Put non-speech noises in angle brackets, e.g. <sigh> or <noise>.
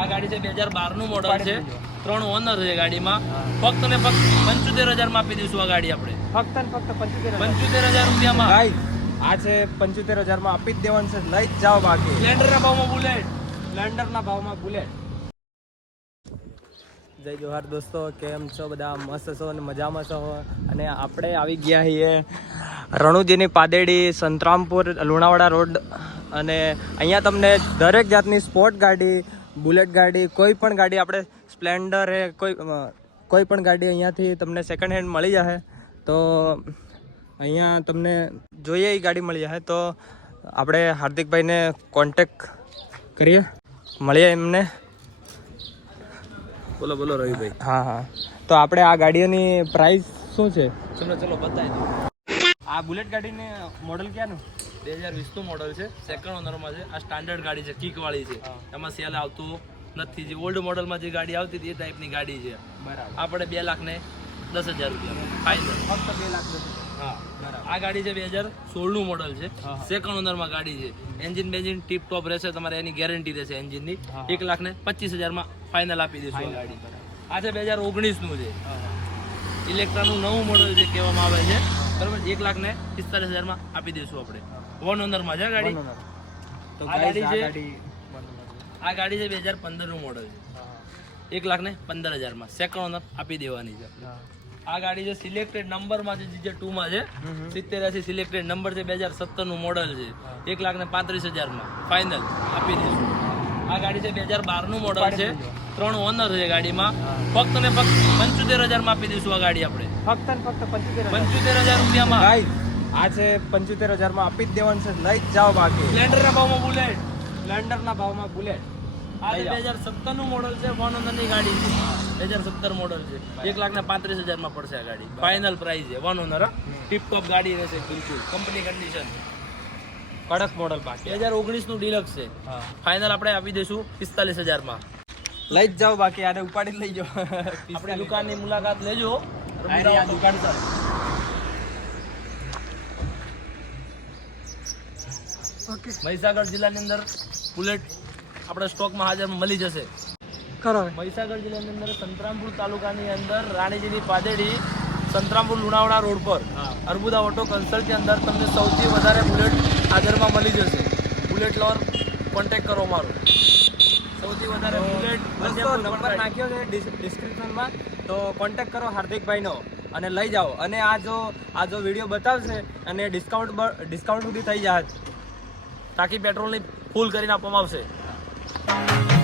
આ ગાડી છે બે હજાર બારનું મોડલ છે. ત્રણ ઓનર છે ગાડીમાં. ફક્ત ને ફક્ત પંચોતેર હજારમાં આપી દઈશું આ ગાડી આપણે. ફક્ત ને ફક્ત પંચોતેર પંચોતેર હજાર રૂપિયામાં. આ છે પંચોતેર હજારમાં આપી જ દેવાનું છે. લઈ જ જાઓ બાકી. સ્પ્લેન્ડર ના ભાવમાં બુલેટ સ્પ્લેન્ડરના ભાવમાં બુલેટ જય જોહાર દોસ્તો કેમ છો બધા? મસ્ત છો અને મજામાં છો? અને આપણે આવી ગયા છીએ રણુજીની પાદેડી સંતરામપુર લુણાવાડા રોડ. અને અહીંયા તમને દરેક જાતની સ્પોર્ટ ગાડી બુલેટ ગાડી કોઈ પણ ગાડી આપણે સ્પ્લેન્ડર હે કોઈ કોઈ પણ ગાડી અહીંયાથી તમને સેકન્ડ હેન્ડ મળી જશે તો અહીંયા તમને જોઈએ એ ગાડી મળી જશે તો આપણે હાર્દિકભાઈને કોન્ટેક કરીએ. મળીએ એમને. બોલો બોલો રવિભાઈ. હા હા. તો આપણે આ ગાડીઓની પ્રાઇસ શું છે? ચલો ચલો બતાવી દો આ બુલેટ ગાડીને મોડલ ક્યાંનું? બે હજાર વીસનું મોડલ છે. સેકન્ડ ઓનરમાં છે. આ સ્ટાન્ડર્ડ ગાડી છે. કિકવાળી છે. એમાં સેલ આવતું નથી. જે ઓલ્ડ મોડલમાં જે ગાડી આવતી હતી એ ટાઈપની ગાડી છે. બરાબર. આપણે બે લાખ ને દસ હજાર રૂપિયા. ફાઇનલ ફક્ત બે લાખ હા. બરાબર. આ ગાડી છે બે હજાર સોળનું મોડલ છે. સેકન્ડ ઓનરમાં ગાડી છે. એન્જિન બેન્જિન ટીપ ટોપ રહેશે. તમારે એની ગેરંટી રહેશે એન્જિનની એક લાખ ને પચીસ હજારમાં ફાઇનલ આપી દઈશું આ ગાડી. આ છે બે હજાર ઓગણીસનું છે. ઇલેક્ટ્રાનું નવું મોડલ જે કહેવામાં આવે છે. બરાબર? એક લાખ ને પિસ્તાલીસ હજારમાં આપી દઈશું આપણે. વન ઓનરમાં છે ગાડી? તો ગાડી છે- આ ગાડી છે. બે હજાર પંદરનું મોડલ છે. એક લાખ ને પંદર હજારમાં સેકન્ડ ઓનર આપી દેવાની છે. આ ગાડી જે સિલેક્ટેડ નંબરમાં છે જીજે ટુમાં છે. સિત્તેર એસી સિલેક્ટેડ નંબર છે બે હજાર સત્તરનું મોડલ છે. એક લાખ ને પાંત્રીસ હજારમાં ફાઇનલ આપી દઈશું. આ ગાડી છે બે હજાર બારનું મોડલ છે. ત્રણ ઓનર છે ગાડીમાં. ફક્ત ને ફક્ત પંચોતેર હજારમાં આપી દઈશું આ ગાડી આપણે. ફક્ત ને ફક્ત પંચોતેર પંચોતેર હજાર રૂપિયામાં. ગાઈસ આ છે પંચોતેર હજારમાં આપી જ દેવાનું છે. લઈ જ જાઓ બાકી. સ્પ્લેન્ડરના ભાવમાં બુલેટ સ્પ્લેન્ડરના ભાવમાં બુલેટ આ બે હજાર સત્તરનું મોડલ છે વન ઓનરની ગાડી. છે બે હજાર સત્તર મોડલ છે. એક લાખના પાંત્રીસ હજારમાં પડશે આ ગાડી. ફાઇનલ પ્રાઇસ છે વન ઓનર ટીપ ગાડી રહેશે બિલકુલ. કંપની કન્ડિશન કડક મોડલ બે હજાર ઓગણીસનું ડિલક્સ છે. ફાઇનલ આપણે આપી દઈશું પિસ્તાલીસ હજારમાં. લઈ જ જાઓ બાકી આને ઉપાડી લઈ જાઓ. <laughs> આપણે દુકાનની મુલાકાત લેજો. મહીસાગર જિલ્લાની અંદર બુલેટ આપણે સ્ટોકમાં હાજર મળી જશે. કરો મહીસાગર જિલ્લાની અંદર સંતરામપુર તાલુકાની અંદર રાણીજીની પાદેડી સંતરામપુર લુણાવાડા રોડ પર હા. અર્બુદા ઓટો કન્સલ્ટની અંદર તમને સૌથી વધારે બુલેટ હાજરમાં મળી જશે. બુલેટ લવર કોન્ટેક કરો મારો. સૌથી વધારે પણ નંબર નાખ્યો છે ડિસ્ક્રિપ્શનમાં તો કોન્ટેક્ટ કરો હાર્દિકભાઈનો અને લઈ જાઓ. અને આ જો આ જો વીડિયો બતાવશે અને ડિસ્કાઉન્ટ ડિસ્કાઉન્ટ સુધી થઈ જાય તાકી પેટ્રોલની ફૂલ કરીને આપવામાં આવશે.